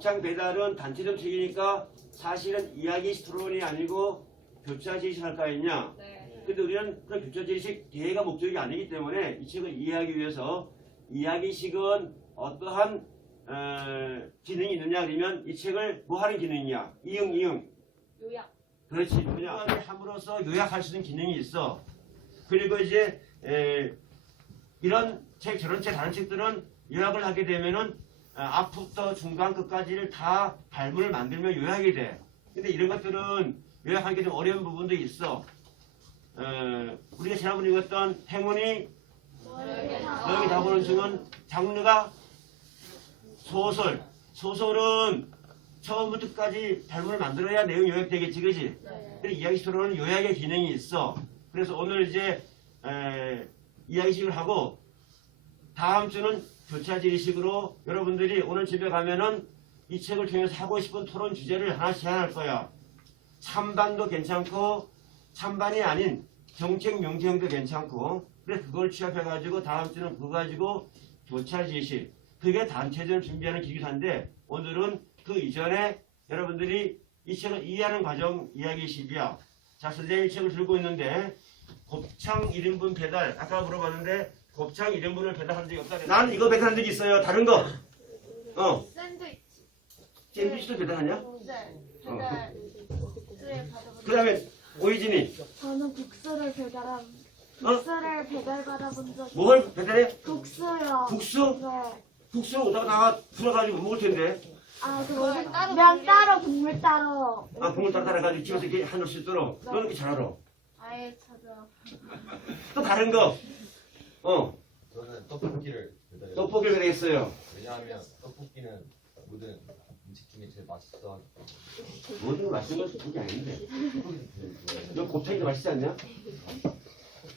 이 곱창 배달은 단체점 책이니까 사실은 이야기 스토론이 아니고 교차 지식 할까 했냐? 네. 근데 우리는 그런 교차 지식 대회가 목적이 아니기 때문에 이 책을 이해하기 위해서 이야기식은 어떠한 어, 기능이 있느냐 그러면 이 책을 뭐 하는 기능이야? 이응 이응 요약. 그렇지. 요약을 함으로써 요약할 수 있는 기능이 있어. 그리고 이제 에, 이런 책, 저런 책, 다른 책들은 요약을 하게 되면은 아, 앞부터 중간 끝까지를 다 발문을 만들면 요약이 돼. 근데 이런 것들은 요약하기 좀 어려운 부분도 있어. 어, 우리가 지난번에 읽었던 행운이 너에게 다보는 중은 장르가 소설. 소설은 처음부터 끝까지 발문을 만들어야 내용이 요약되겠지, 그지? 네. 근데 이야기식으로는 요약의 기능이 있어. 그래서 오늘 이제 에, 이야기식을 하고 다음 주는 교차지리식으로 여러분들이 오늘 집에 가면은 이 책을 통해서 하고 싶은 토론 주제를 하나 제안할 거야. 찬반도 괜찮고 찬반이 아닌 정책 명제형도 괜찮고 그래서 그걸 취합해가지고 다음 주는 그거 가지고 교차지식 그게 단체전을 준비하는 기기사인데 오늘은 그 이전에 여러분들이 이 책을 이해하는 과정 이야기식이야. 자, 선생님 이 책을 들고 있는데 곱창 1인분 배달 아까 물어봤는데 곱창 1인분을 배달한 적이 없다. 난 이거 배달한 적이 있어요. 다른 거. 어. 샌드위치. 샌드위치도 배달하냐? 네. 배달. 네, 받아본 그 다음에 오이진이 저는 국수를 배달한 어? 국수를 배달 받아본 적이 뭘 배달해? 국수요. 국수? 네. 국수를 오다가 나가 풀어가지고 못 먹을 텐데. 아, 그 그걸 따로 면 분리해. 따로 국물 따로. 아, 국물 따라가지고 집에서 이렇게 한올 수 있도록. 너는 이렇게 잘 알아. 아예 찾아. 또 다른 거. 어, 저는 떡볶이를 배달해요. 떡볶이를 배달했어요. 왜냐하면 떡볶이는 모든 음식 중에 제일 맛있어. 모든 거 맛있는 건 그게 아닌데. 너 곱창이 맛있지 않냐?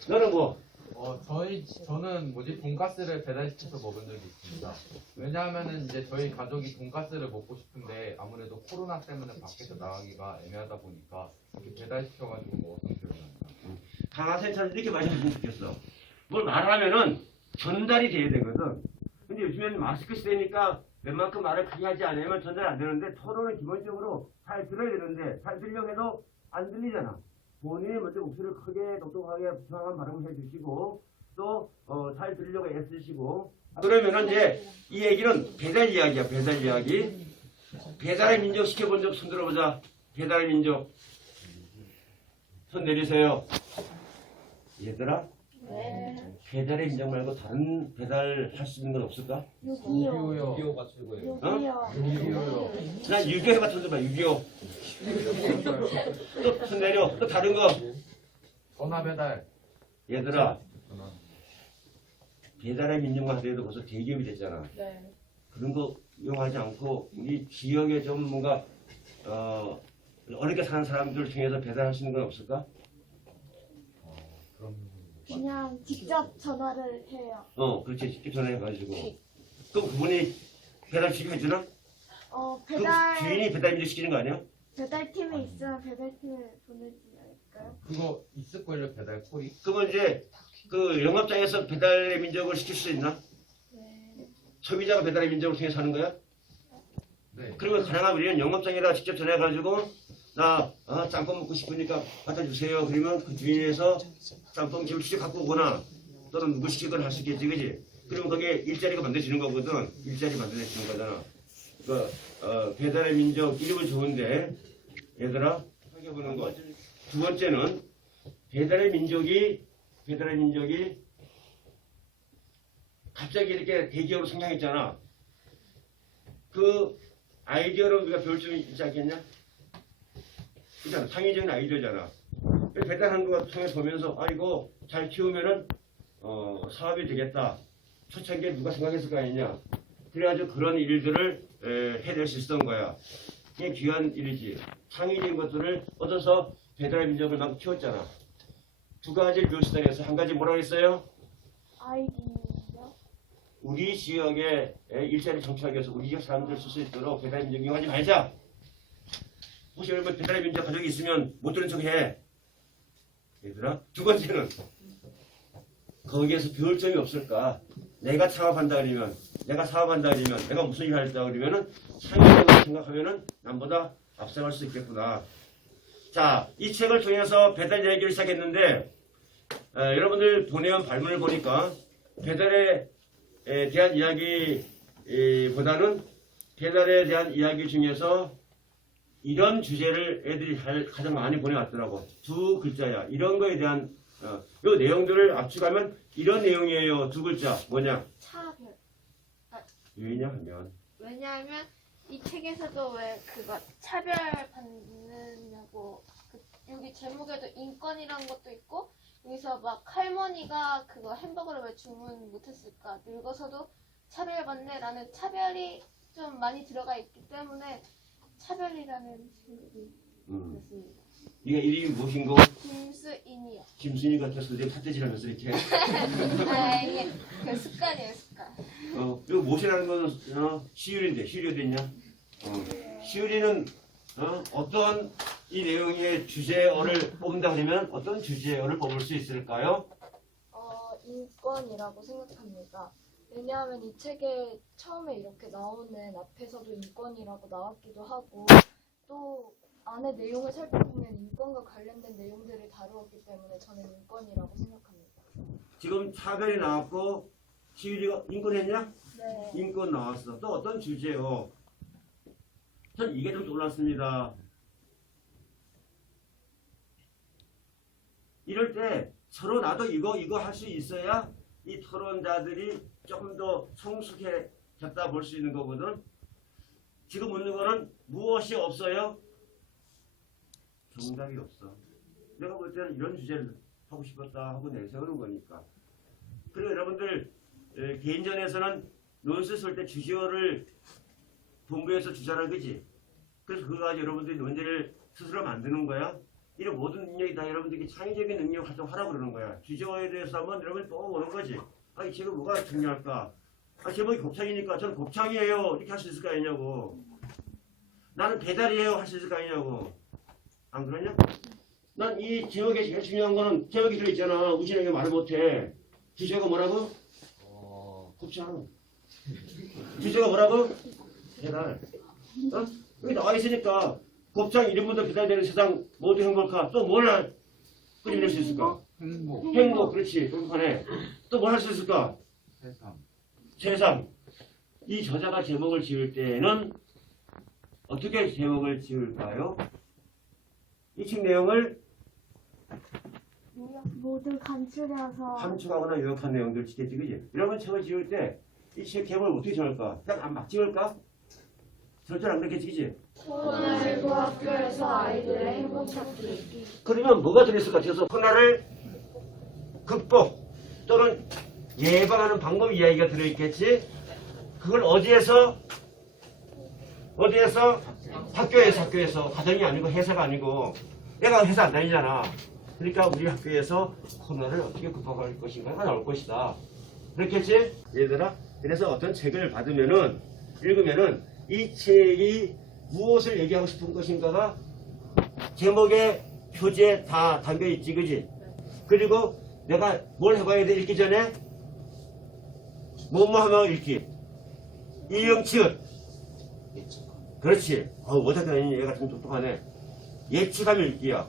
너는 뭐? 어, 저희, 저는 뭐지, 돈가스를 배달시켜서 먹은 적이 있습니다. 왜냐하면은 이제 저희 가족이 돈가스를 먹고 싶은데 아무래도 코로나 때문에 밖에서 나가기가 애매하다 보니까 이렇게 배달시켜가지고 먹었던 기억이 납니다. 강화센처럼 이렇게 마셨으면 좋겠어. 뭘 말하면은 전달이 돼야 되거든. 근데 요즘에는 마스크 시대니까 웬만큼 말을 크게 하지 않으면 전달 안 되는데 토론은 기본적으로 잘 들어야 되는데 잘 들려고 해도 안 들리잖아. 본인이 먼저 목소리를 크게 똑똑하게 부상한 발음을 해주시고 또 어, 잘 들으려고 애쓰시고. 그러면은 이제 이 얘기는 배달 이야기야 배달 이야기. 배달의 민족 시켜본 적 손 들어보자. 배달의 민족. 손 내리세요. 얘들아 네. 배달의 민족 말고 다른 배달 할 수 있는 건 없을까? 6.25. 6.25요. 비오가 최고예요. 6.25. 6.25요. 난6.25 해봐 손 들어봐 6.25또손 내려 또 다른 거 전화 배달. 얘들아 배달의 민족만 하더라도 벌써 대기업이 됐잖아 네. 그런 거 이용하지 않고 우리 지역에 좀 뭔가 어, 어렵게 사는 사람들 중에서 배달할 수 있는 건 없을까? 그냥 직접 전화를 해요. 어 그렇지 직접 전화해가지고 그럼 그분이 배달 시켜 해주나? 어, 배달 주인이 배달 민족 시키는 거 아니야? 배달팀에 있으면 배달팀에 보내지 않을까요? 그거 있을 걸요, 배달 콜이? 그러면 이제 그 영업장에서 배달의 민족을 시킬 수 있나? 네. 소비자가 배달의 민족을 통해서 하는 거야? 네. 그러면 가능하면 우리는 영업장에다 직접 전화해가지고 나 어, 짬뽕 먹고 싶으니까 갖다 주세요. 그러면 그 주인에서 짬뽕집을 직접 갖고 오거나 또는 시키거나 할 수 있겠지, 그지? 그러면 거기에 일자리가 만들어지는 거거든. 일자리 만들어지는 거잖아. 그 어, 배달의 민족 이름은 좋은데 얘들아 생각해보는 것. 두 번째는 배달의 민족이 배달의 민족이 갑자기 이렇게 대기업으로 성장했잖아. 그 아이디어로 우리가 배울 점 있지 않겠냐? 그잖아. 창의적인 아이디어잖아. 배달하는 거 통해서 보면서, 아, 이거 잘 키우면은, 어, 사업이 되겠다. 초창기에 누가 생각했을 거 아니냐. 그래가지고 그런 일들을 에, 해낼 수 있었던 거야. 이게 귀한 일이지. 창의적인 것들을 얻어서 배달의 민족을 막 키웠잖아. 두 가지를 묘수단에서 한 가지 뭐라고 했어요? 아이디요? 우리 지역에 일자리 정착하기 위해서 우리 지역 사람들 쓸 수 있도록 배달의 민족 이용하지 말자. 혹시 여러분 배달의 민족 가족이 있으면 못 들은 척 해. 얘들아. 두 번째는 거기에서 배울 점이 없을까? 내가 창업한다 그러면 내가 사업한다 그러면 내가 무슨 일을 할다 그러면은 창의적으로 생각하면은 남보다 앞서갈 수 있겠구나. 자, 이 책을 통해서 배달 이야기를 시작했는데 어, 여러분들 보내온 발문을 보니까 배달에 에 대한 이야기보다는 배달에 대한 이야기 중에서 이런 주제를 애들이 잘- 가장 많이 보내왔더라고. 두 글자야. 이런 거에 대한 어, 요 내용들을 압축하면 이런 내용이에요. 두 글자. 뭐냐? 차별. 왜냐 하면 왜냐하면 이 책에서도 왜 그거 차별 받느냐고 그 여기 제목에도 인권이라는 것도 있고 여기서 막 할머니가 그거 햄버거를 왜 주문 못했을까 늙어서도 차별받네라는 차별이 좀 많이 들어가 있기 때문에 차별이라는 생각이 음. 들었습니다. 네가 이름이 무엇인고? 김수인이요. 김순이 같아서 내 탓대질하면서 이렇게 아 이게 그 습관이에요 습관. 어, 그리고 무엇이라는 거는 어, 시율인데 시율이 어디 있냐? 어, 시율이는 어, 어떤 이 내용의 주제어를 뽑는다 그러면 어떤 주제어를 뽑을 수 있을까요? 어, 인권이라고 생각합니다. 왜냐하면 이 책에 처음에 이렇게 나오는 앞에서도 인권이라고 나왔기도 하고 또 안에 내용을 살펴보면 인권과 관련된 내용들을 다루었기 때문에 저는 인권이라고 생각합니다. 지금 차별이 나왔고 시율이가 인권 했냐? 네. 인권 나왔어. 또 어떤 주제요? 전 이게 좀 놀랐습니다. 이럴 때 서로 나도 이거 이거 할 수 있어야 이 토론자들이 조금 더 성숙해졌다 볼 수 있는 거거든. 지금 묻는 거는 무엇이 없어요? 정답이 없어. 내가 볼 때는 이런 주제를 하고 싶었다 하고 내세우는 거니까. 그리고 여러분들 에, 개인전에서는 논술 쓸 때 주제어를 본부에서 주잖아 그지? 그래서 그거 가지고 여러분들이 논제를 스스로 만드는 거야. 이런 모든 능력이 다 여러분들에게 창의적인 능력을 활동하라고 그러는 거야. 주제어에 대해서 한번 여러분이 또 오는 거지. 아, 이 책은 뭐가 중요할까? 아, 제목이 곱창이니까 저는 곱창이에요. 이렇게 할 수 있을 거 아니냐고. 나는 배달이에요. 할 수 있을 거 아니냐고. 안 그러냐? 난 이 제목에 제일 중요한 거는 제목이 들어있잖아. 우진에게 말을 못해. 주제가 뭐라고? 어, 곱창. 주제가 뭐라고? 배달. 어? 여기 나와 있으니까 곱창 이름부터 배달되는 세상 모두 행복하. 또 뭘 끓여낼 수 있을까? 행복, 행복. 그렇지. 행복하네. 또뭘 할 수 있을까? 세상. 세상. 이 저자가 제목을 지을 때는 어떻게 제목을 지을까요? 이 책 내용을 모두 간추려서 함축하거나 요약한 내용들을 짓겠지, 그지? 이런 책을 지을 때 이 책 제목을 어떻게 정할까? 그냥 안막 지을까? 절대로 안 그렇겠지, 그지? 코로나19 학교에서 아이들의 행복 찾기. 그러면 뭐가 들어있을까? 그래서 코로나를 극복 또는 예방하는 방법 이야기가 들어있겠지? 그걸 어디에서? 어디에서? 학교에서, 학교에서. 가정이 아니고 회사가 아니고. 내가 회사 안 다니잖아. 그러니까 우리 학교에서 코로나를 어떻게 극복할 것인가가 나올 것이다. 그렇겠지? 얘들아? 그래서 어떤 책을 받으면은, 읽으면은 이 책이 무엇을 얘기하고 싶은 것인가가 제목에 표지에 다 담겨 있지, 그지? 그리고 내가 뭘 해봐야 돼, 읽기 전에? 뭐뭐 하면 읽기. 이응치읒. 그렇지. 어, 어떻게 얘가 좀 똑똑하네. 예측하면 읽기야.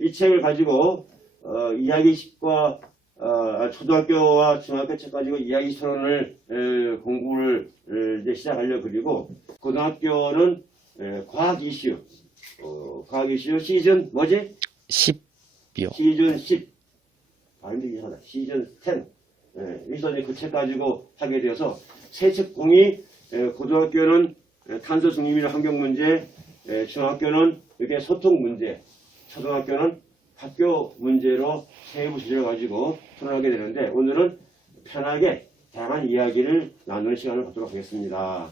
이 책을 가지고, 어, 이야기식과, 어, 초등학교와 중학교 책 가지고 이야기 토론을, 에, 공부를, 에, 시작하려 그리고, 고등학교는, 에, 과학 이슈, 어, 과학 이슈 시즌, 뭐지? 10요. 시즌 10. 아, 근데 이상하다. 시즌 10. 예, 여기서 이제 그책 가지고 하게 되어서 세 책공이 예, 고등학교는 예, 탄소 중립이나 환경 문제, 예, 중학교는 이렇게 소통 문제, 초등학교는 학교 문제로 세부 주제를 가지고 토론하게 되는데 오늘은 편하게 다양한 이야기를 나누는 시간을 갖도록 하겠습니다.